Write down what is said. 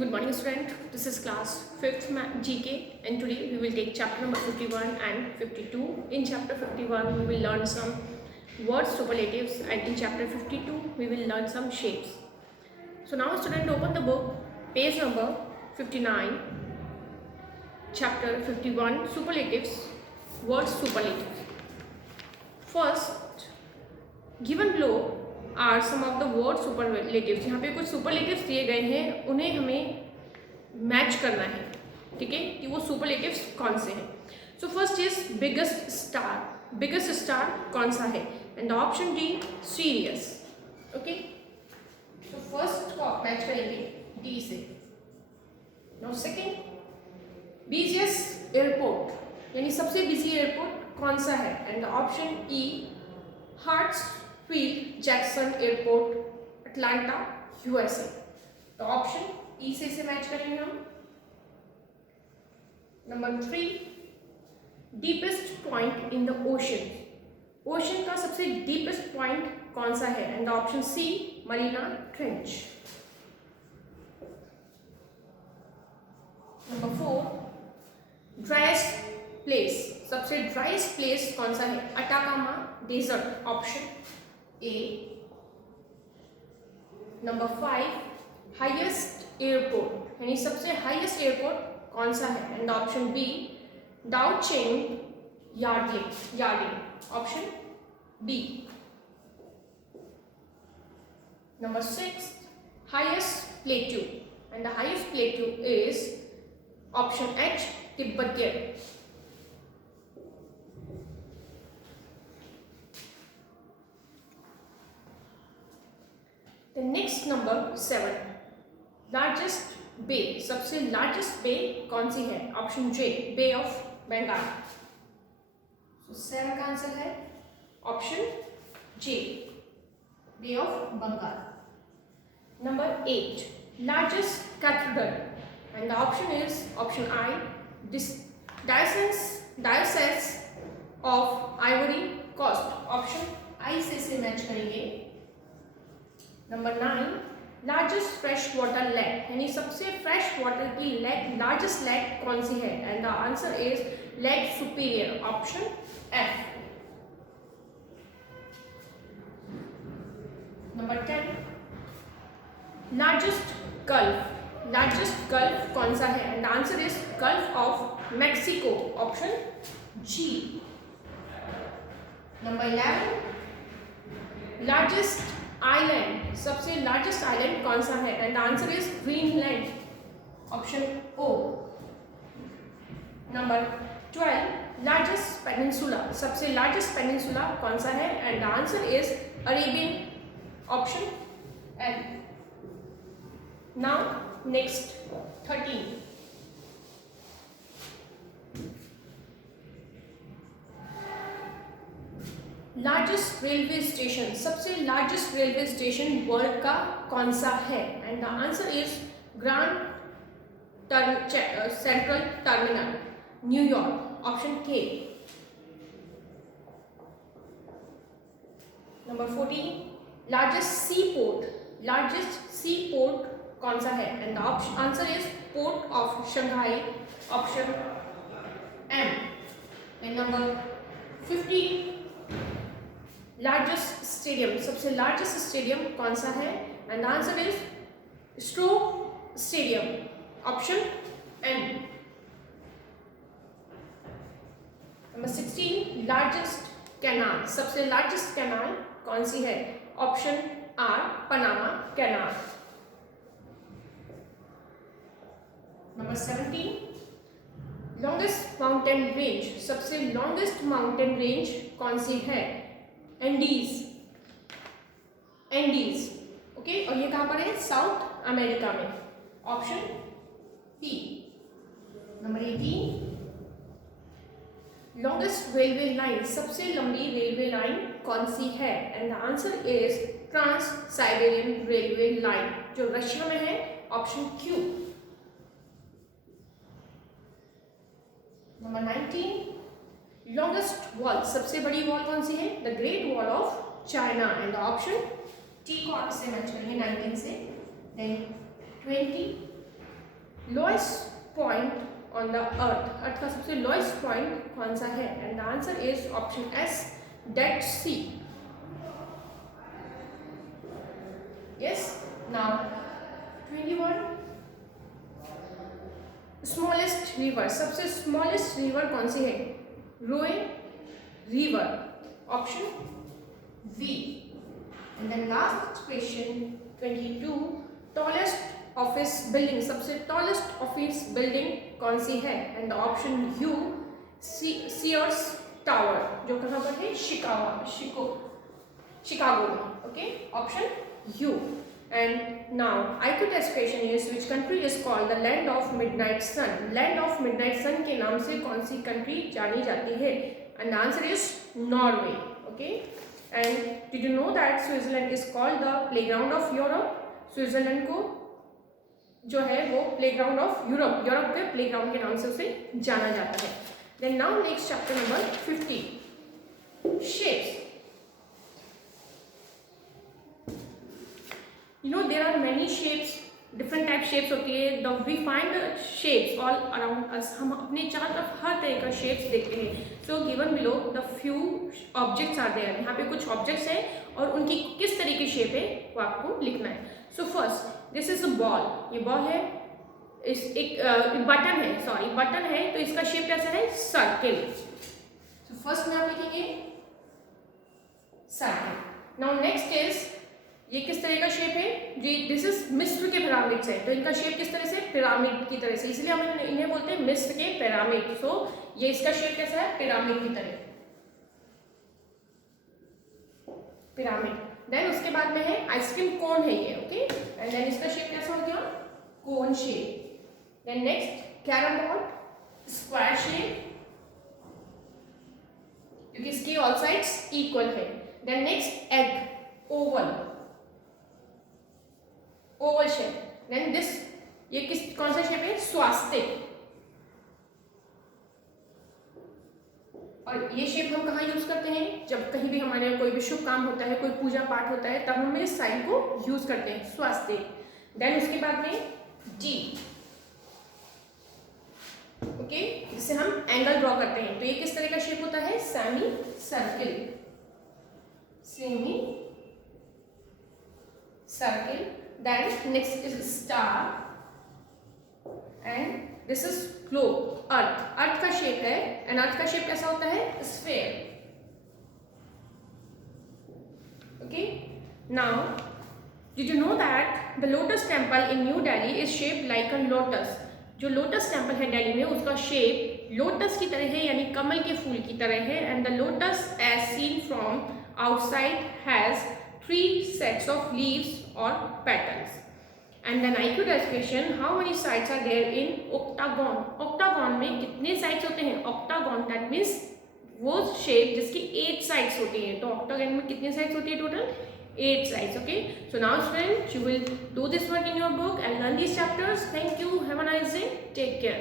Good morning student, this is class 5th GK and today we will take chapter number 51 and 52. In chapter 51 we will learn some word superlatives and in chapter 52 we will learn some shapes. So now student open the book, page number 59, chapter 51 superlatives, word superlatives. First, given below are some of the word superlatives. यहाँ पे कुछ superlatives दिए गए हैं, उन्हें हमें match करना है. ठीक है कि वो सुपरलेटिव्स कौन से हैं. So first is biggest star. Biggest star कौन सा है? And option D serious. Okay, so first को आप मैच करेंगे डी से. नाउ सेकेंड, बिजिएस्ट एयरपोर्ट यानी सबसे बिजी एयरपोर्ट कौन सा है? And option E Hartsfield Jackson airport, Atlanta, USA. तो ऑप्शन ई से मैच करेंगे हम. Number 3, deepest point in the ocean. Ocean का सबसे डीपेस्ट पॉइंट कौन सा है? And option C Mariana trench. Number 4, driest place. सबसे ड्राइस्ट प्लेस कौन सा है? Atacama desert, option A. Number 5, highest airport यानी सबसे हाईएस्ट एयरपोर्ट कौन सा है? And option B Daocheng यार्डिंग, option B. Number 6, highest plateau and the highest plateau is option H Tibetan. The next number 7, largest bay. सबसे largest bay कौन सी है? Option J bay of Bengal. So 7 का answer है option J bay of Bengal. Number 8, largest cathedral and the option is option I diocese of ivory coast, option I से match करेंगे. Number 9, largest fresh water lake यानी सबसे fresh water की lake, largest lake कौन सी है? And the answer is Lake Superior, option F. Number 10, largest gulf. Largest gulf कौन सा है? And the answer is Gulf of Mexico, option G. Number 11, largest island. सबसे लार्जेस्ट आइलैंड कौन सा है? And the answer is Greenland, option O. Number 12, largest peninsula. सबसे largest peninsula कौन सा है? And the answer is Arabian, option L. Now next 13, largest railway station. सबसे largest railway station world का कौन सा है? And the answer is Grand Central Terminal, New York, option K. Number 14, largest sea port. Largest sea port कौन सा है? And the answer is port of Shanghai, option M. And number 15, largest stadium. सबसे largest stadium कौन सा है? And the answer is Strahov stadium, option N. Number 16, largest canal. सबसे largest canal कौन सी है? Option R Panama Canal. Number 17, longest mountain range. सबसे longest mountain range कौन सी है? एंडीज. ओके, और ये कहां पर है? साउथ अमेरिका में, option B. Number 18, longest railway line. सबसे लंबी रेलवे लाइन कौन सी है? And the answer is trans Siberian railway line, जो रशिया में है, option Q. Number 19, longest wall. सबसे बड़ी वॉल कौन सी है? The great wall of China, and option T को आप से मैच करेंगे 19 से. Then 20, lowest point on the earth का सबसे लोएस्ट पॉइंट कौन सा है? And the answer is option S, Dead Sea. Yes, now 21, smallest river, सबसे स्मॉलेस्ट रिवर कौन सी है? Roe river, option V. And then last question 22, tallest office building, सबसे टॉलेस्ट ऑफिस बिल्डिंग कौन सी है? And the option U, Sears Tower, जो कहाँ पर है? शिकागो में। Okay, option U. And now IQ test question is, which country is called the land of midnight sun? Land of midnight sun के नाम से कौन सी कंट्री जानी जाती है? And the answer is Norway. Okay. And did you know that Switzerland is called the playground of Europe? Switzerland को जो है वो प्लेग्राउंड ऑफ यूरोप, यूरोप के प्लेग्राउंड के नाम से उसे जाना जाता है। Then now next chapter number 50, shapes. You know there are many shapes, different type shapes होती है। The we find shapes all around us, हम अपने चारों तरफ हर तरह का shapes देखते हैं। So given below the few objects are there, यहाँ पे कुछ objects हैं और उनकी किस तरह की shape है वो आपको लिखना है। So first this is a ball, ये ball है, इस एक बटन है, सॉरी बटन है, तो इसका शेप कैसा है? सर्किल। So first में आप लिखेंगे सर्किल। Now next is, ये किस तरह का शेप है जी? दिस इज मिस्र के पिरामिड्स है, तो इनका शेप किस तरह से? पिरामिड की तरह से, इसलिए हम इन्हें बोलते हैं मिस्र के पिरामिड। सो ये इसका शेप कैसा है? पिरामिड की तरह, पिरामिड। देन उसके बाद में है आइसक्रीम कोन है ये, ओके। एंड देन इसका शेप कैसा हो गया? Cone shape. Then next carrom board, square shape, क्योंकि इसकी ऑल साइड्स इक्वल है। Then next egg, oval, oval shape. Then this, ये किस कौन सा शेप है? स्वास्तिक। और ये शेप हम कहाँ यूज करते हैं? जब कहीं भी हमारे कोई भी शुभ काम होता है, कोई पूजा पाठ होता है, तब हम इस साइन को यूज करते हैं, स्वास्तिक। देन उसके बाद में डी, ओके, जिससे हम एंगल ड्रॉ करते हैं। तो ये किस तरह का शेप होता है? Semi circle, semi circle. Then next is star and this is globe, earth, earth का शेप है, and earth का शेप कैसा होता है? sphere. Okay, now did you know that the lotus temple in New Delhi is shaped like a lotus? जो lotus temple है दिल्ली में, उसका शेप लोटस की तरह है, यानी कमल के फूल की तरह है। And the lotus as seen from outside has 3 sets of leaves or petals. And then IQ test question, how many sides are there in octagon? octagon में कितने sides होते हैं? octagon that means वो शेप जिसकी 8 sides होती हैं। तो octagon में कितने sides होती है total? 8 sides. Okay, so now students, you will do this work in your book and learn these chapters. Thank you, have a nice day, take care.